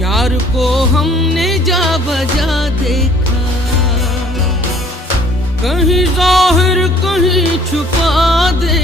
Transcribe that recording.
यार को हमने जा बजा देखा, कहीं जाहिर कहीं छुपा दे